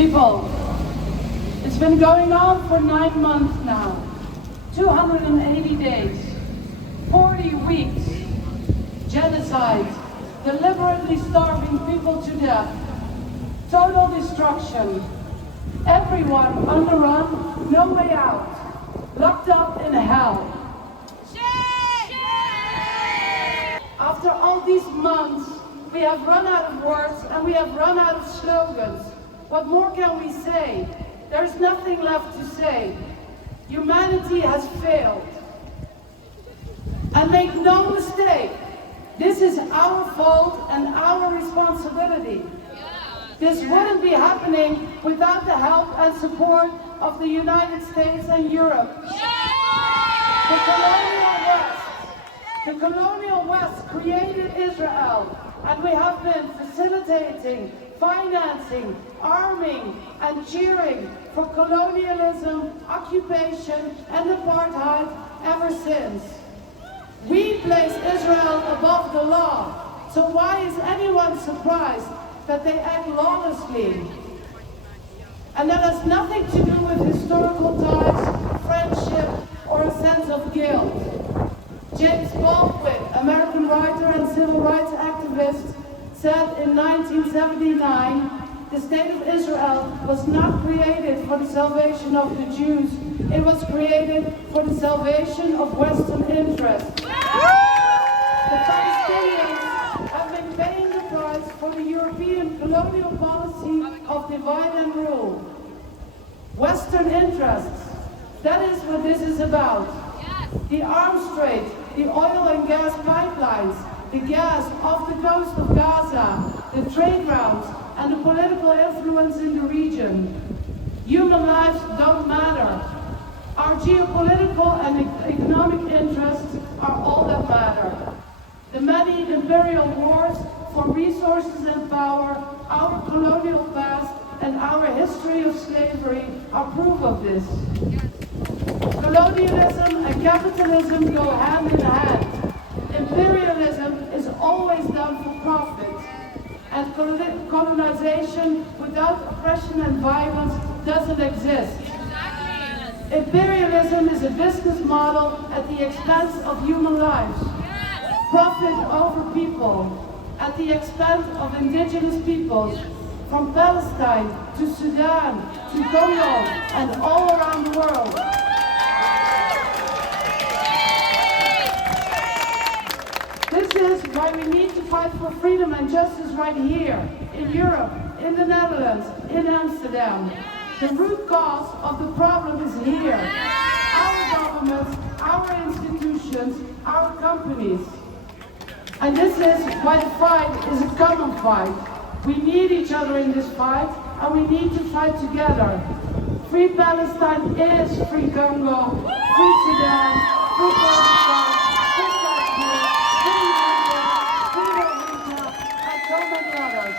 People, it's been going on for 9 months now. 280 days, 40 weeks, genocide, deliberately starving people to death, total destruction, everyone on the run, no way out, locked up in hell. After all these months, we have run out of words and we have run out of slogans. What more can we say? There's nothing left to say. Humanity has failed. And make no mistake, this is our fault and our responsibility. This wouldn't be happening without the help and support of the United States and Europe. The colonial West created Israel, and we have been facilitating, financing, arming, and cheering for colonialism, occupation, and apartheid ever since. We place Israel above the law, so why is anyone surprised that they act lawlessly? And that has nothing to do with historical ties, friendship, or a sense of guilt. James Baldwin, American writer and civil rights activist, said in 1979, the state of Israel was not created for the salvation of the Jews, it was created for the salvation of Western interests. The Palestinians have been paying the price for the European colonial policy of divide and rule. Western interests, that is what this is about. The arms trade, the oil and gas pipelines, the gas off the coast of Gaza, the trade routes, and the political influence in the region. Human lives don't matter. Our geopolitical and economic interests are all that matter. The many imperial wars for resources and power, our colonial past, and our history of slavery are proof of this. Colonialism and capitalism go hand in hand. Imperialism is always done for profit, and colonization without oppression and violence doesn't exist. Imperialism is a business model at the expense of human lives. Profit over people at the expense of indigenous peoples, from Palestine to Sudan to Congo and all around the world. This is why we need to fight for freedom and justice right here, in Europe, in the Netherlands, in Amsterdam. The root cause of the problem is here. Our governments, our institutions, our companies. And this is why the fight is a common fight. We need each other in this fight, and we need to fight together. Free Palestine is free Congo, free Sudan, free Pakistan, free Kashmir, free Egypt, free Rwanda, and so many others.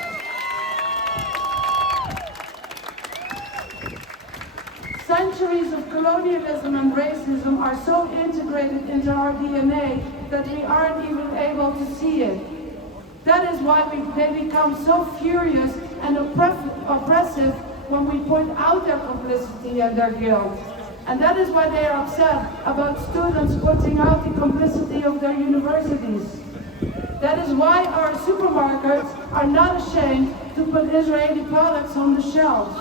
Centuries of colonialism and racism are so integrated into our DNA that we aren't even able to see it. That is why they become so furious and oppressive when we point out their complicity and their guilt. And that is why they are upset about students pointing out the complicity of their universities. That is why our supermarkets are not ashamed to put Israeli products on the shelves.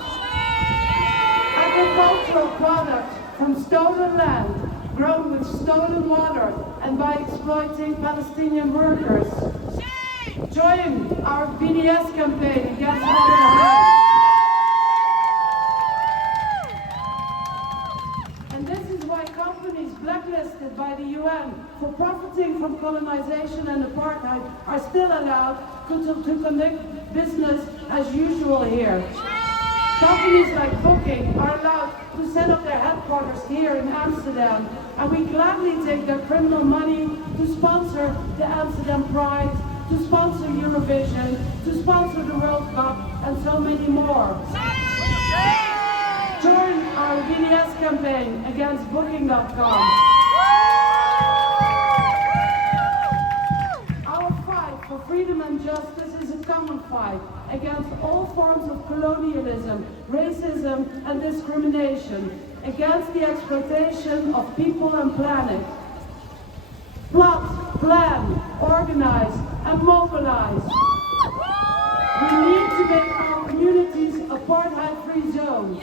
Agricultural products from stolen land, grown with stolen water, and by exploiting Palestinian workers. Join our BDS campaign against apartheid. And this is why companies blacklisted by the UN for profiting from colonization and apartheid are still allowed to conduct business as usual here. Companies like Booking are allowed to set up their headquarters here in Amsterdam, and we gladly take their criminal money to sponsor the Amsterdam Pride, to sponsor Eurovision, to sponsor the World Cup, and so many more. Join our BDS campaign against Booking.com. Our fight for freedom and justice is a common fight, against all forms of colonialism, racism and discrimination, against the exploitation of people and planet. Plot, plan, organize and mobilize. We need to make our communities apartheid-free zones.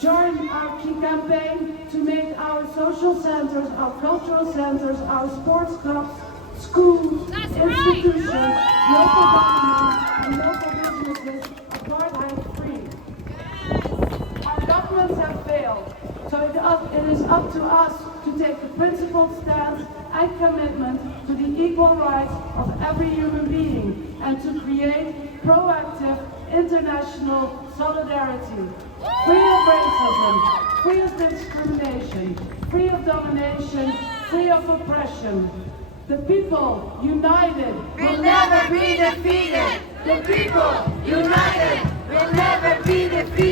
Join our key campaign to make our social centers, our cultural centers, our sports clubs, schools, institutions, local governments and local businesses apartheid-free. Our governments have failed, so it is up to us to take a principled stance and commitment to the equal rights of every human being and to create proactive international solidarity. Free of racism, free of discrimination, free of domination, free of oppression. The people united will never be defeated. The people united will never be defeated.